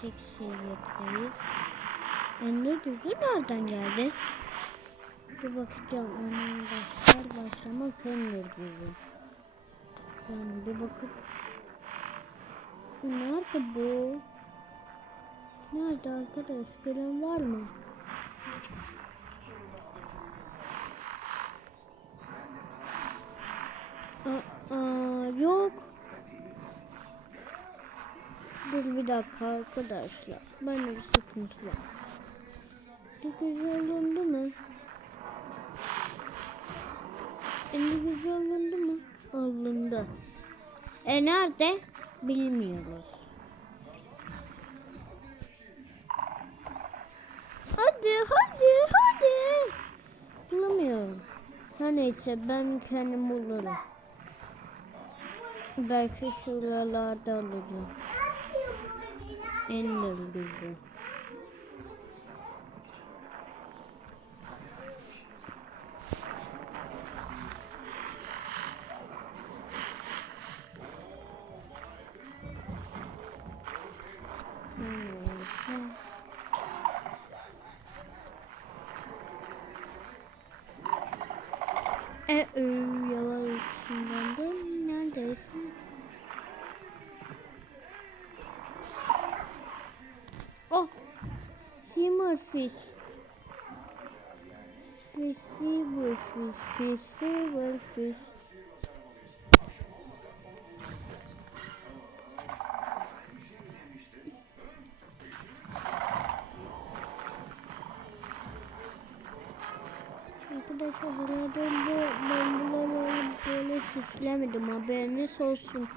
Tek şey yapayım. Ender düzü nereden geldi? Bir bakacağım. Onun başlar başlamak Ender düzü. Yani bir bakıp Nerede bu? Nerede arkadaş? Gören var mı? Dur bir dakika arkadaşlar. Ben bir sıkıntı var. Güzel alındı mı? En güzel alındı mı? Alındı. E nerede? Bilmiyoruz. Hadi hadi hadi. Bulamıyorum. Her neyse ben kendim bulurum. Belki şuralarda alacağım. Ender güzel. Silverfish. Fish, silverfish, fish, silverfish. Arkadaşlar buradan bu bombaları alıp böyle süslemedim haberiniz olsun.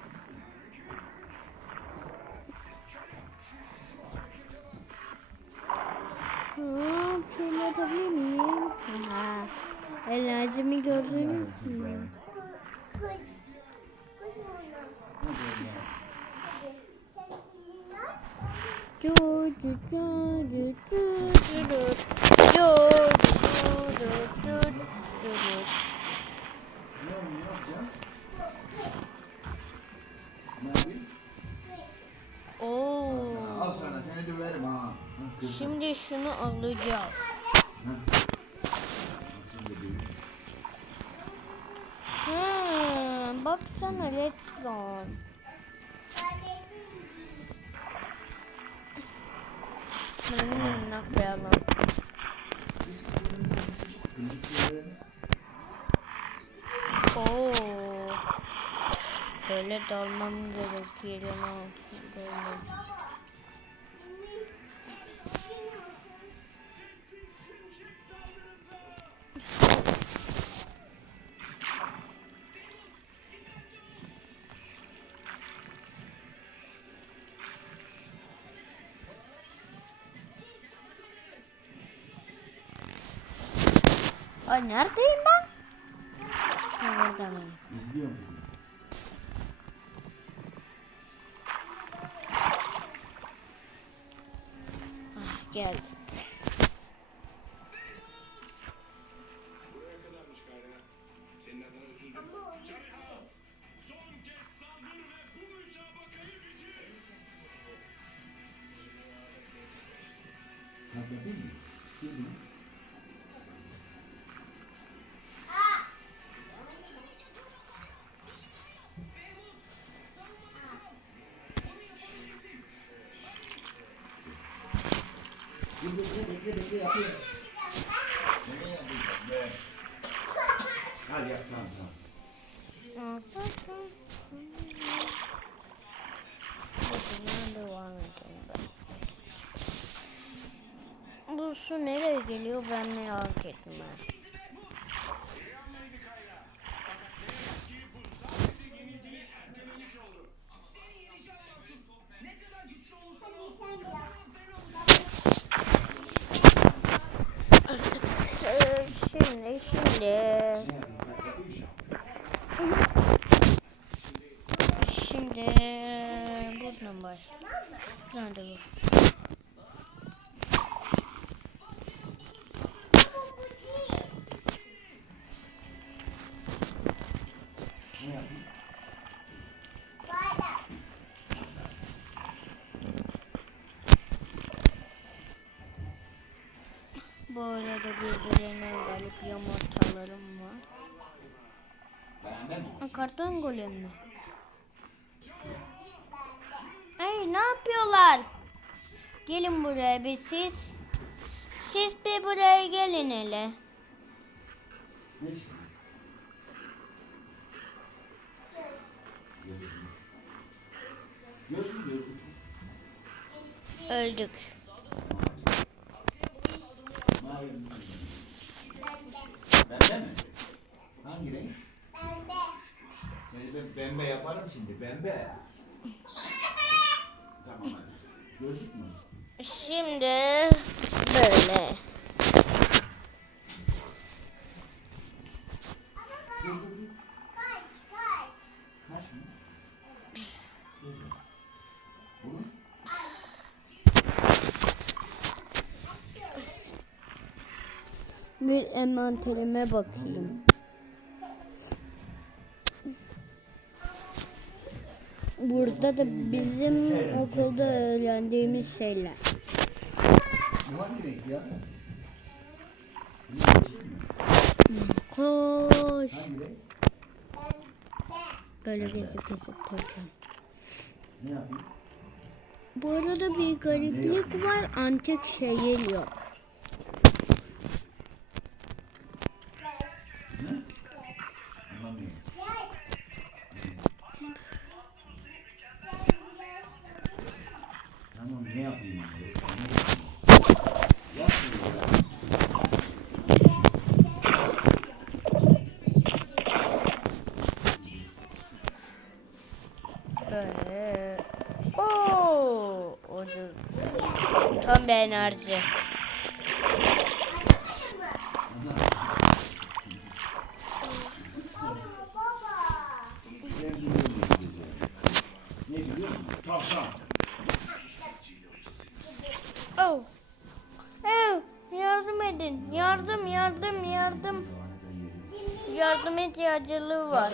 Şimdi şunu alacağız. Hmm, baksana let's go. Bunun yanına koyalım. Oo. Böyle dalmam gerekiyor böyle. Ay neredeyim ben? Ha, Oradayım. İzliyorum. Ah, gel. Kalk yapayım Hadi yap tamam. Bu su nereye geliyor ben merak ettim yerine. Ay ne yapıyorlar? Gelin buraya bir siz. Siz bir buraya gelin hele. Öldük. Bembe yaparım şimdi. Bembe. tamam hadi. Gözükmüyor. Şimdi böyle. Bir envanterime bakayım. burada da bizim okulda öğrendiğimiz şeyler. Koş. Böyle gezip gezip duracağım. Bu arada bir gariplik var. Antik şehir yok. Tamam ne yapayım. Böyle. Oo. Tam bir enerji. acılığı var.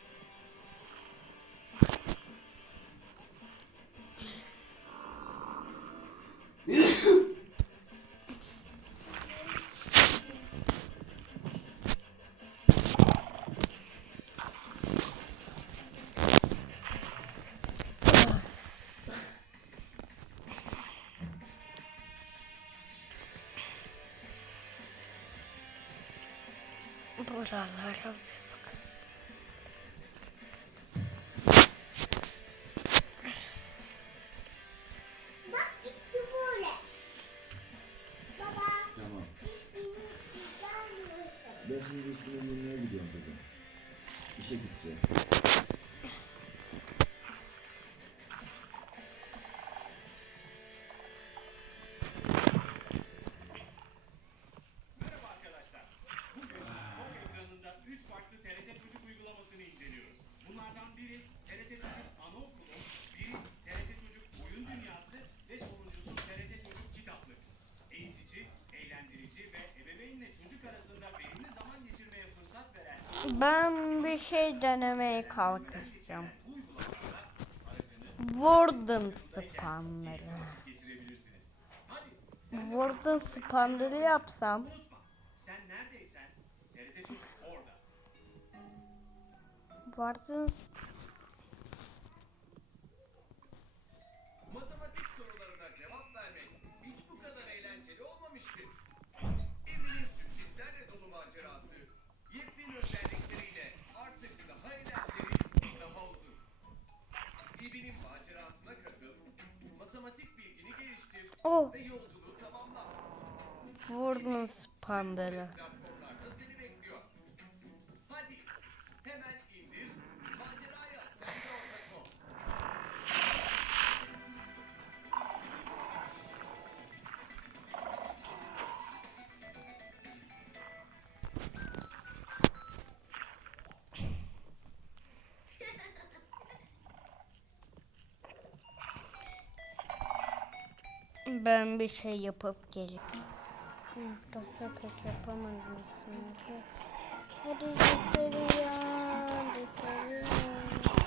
我咋拉上去？Ben bir şey denemeye kalkışacağım. Warden. Hadi Warden spamları yapsam. Warden Matematik sorularına cevap vermek hiç bu kadar eğlenceli olmamıştı. Evinin sürprizlerle dolu macerası, yepyeni özellikleriyle Oh. ve yolculuğu Ben bir şey yapıp geliyorum. Daha pek yapamadım çünkü. Hadi dışarıya, dışarıya.